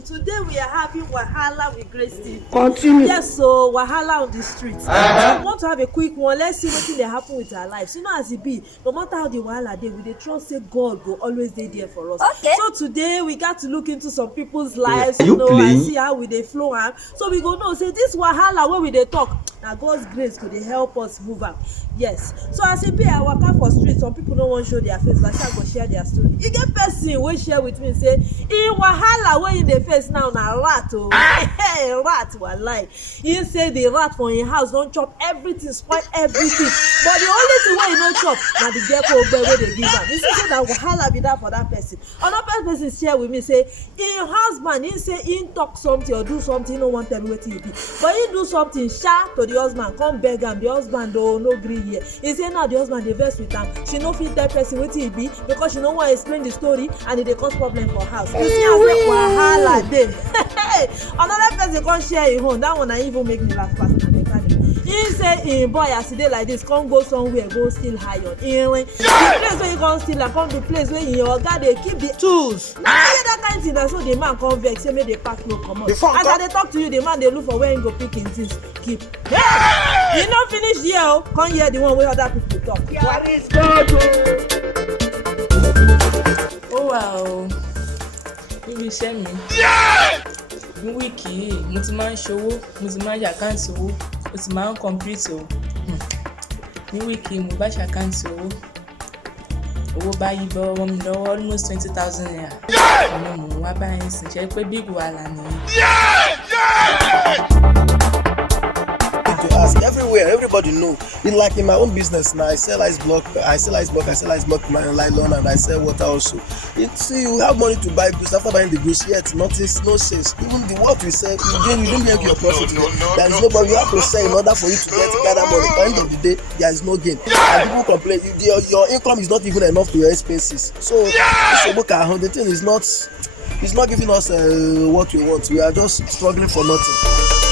people. Today we are having Wahala with Grace TV. Continue. Yes, so Wahala on the streets. So we want to have a quick one. Let's see what they happen with our lives. You know, as it be, no matter how the Wahala dey, we dey trust say God go always dey there for us. Okay. So today we got to look into some people's lives, playing? and see how we dey flow am. So we go know say this Wahala wey we dey talk, na God's grace go dey help us move am. Yes. So as e be, I waka for street, some people no wan show their face, but I go share their story. E get person wey share with me say in Wahala wey in dey face now na rat o. Hey, rat walai. He say the rat for him house don chop everything, spoil everything, but the only thing wey he no chop na the gecko ogbe wey dey give am. You see say na wahala be that for that person. Another person share with me say him husband, he say he talk something or do something, he no wan tell me wetin e be, but he do something sha to the husband, come beg am. The husband no gree hear. He say now the husband dey vex with am, she no fit tell person wetin e be because she no wan explain the story and e dey cause problem for house. You see how say wahala dey. Another person come share him own. That one na even make me laugh pass na better name. He say him boy as e dey like this come go somewhere go steal iron. The place wey he come steal am come the place wey him oga dey keep the tools. Na hear that kind thing, na so the man come vex say make the pack no comot. As I dey talk to you, the man dey look for where he go pick him things keep. Hey! He no finish here o, come hear the one wey other people talk. Ó wà o, níbi iṣẹ́ mi. Ní wíìkì yìí, mo ti máa ń ṣòwò, mo ti máa ń ṣàkáǹtì owó, mo ti máa ń kọ̀m̀pútì o. Ní wíìkì yìí, mo bá ṣàkáǹtì owó. Owó bá yí bọ́ ọwọ́ mi lọ́wọ́ almost 20,000 naira. Ọ̀nà mò ń wá báyìí sìn ṣe pé big wahala nìyẹn. To ask everywhere, everybody know. In like in my own business now, I sell ice block, I sell nylon, and I sell water also. See, you have money to buy goods. After buying the goods, yet nothing, no sense. Even the what we sell, you don't make your profit. There is nobody. You have to sell in order for you to gather money. At the end of the day, there is no gain. And people complain, your income is not even enough to your expenses. So, the thing is not, it's not giving us what we want. We are just struggling for nothing.